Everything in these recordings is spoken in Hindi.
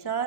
4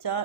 4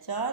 4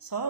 100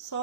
100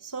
100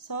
100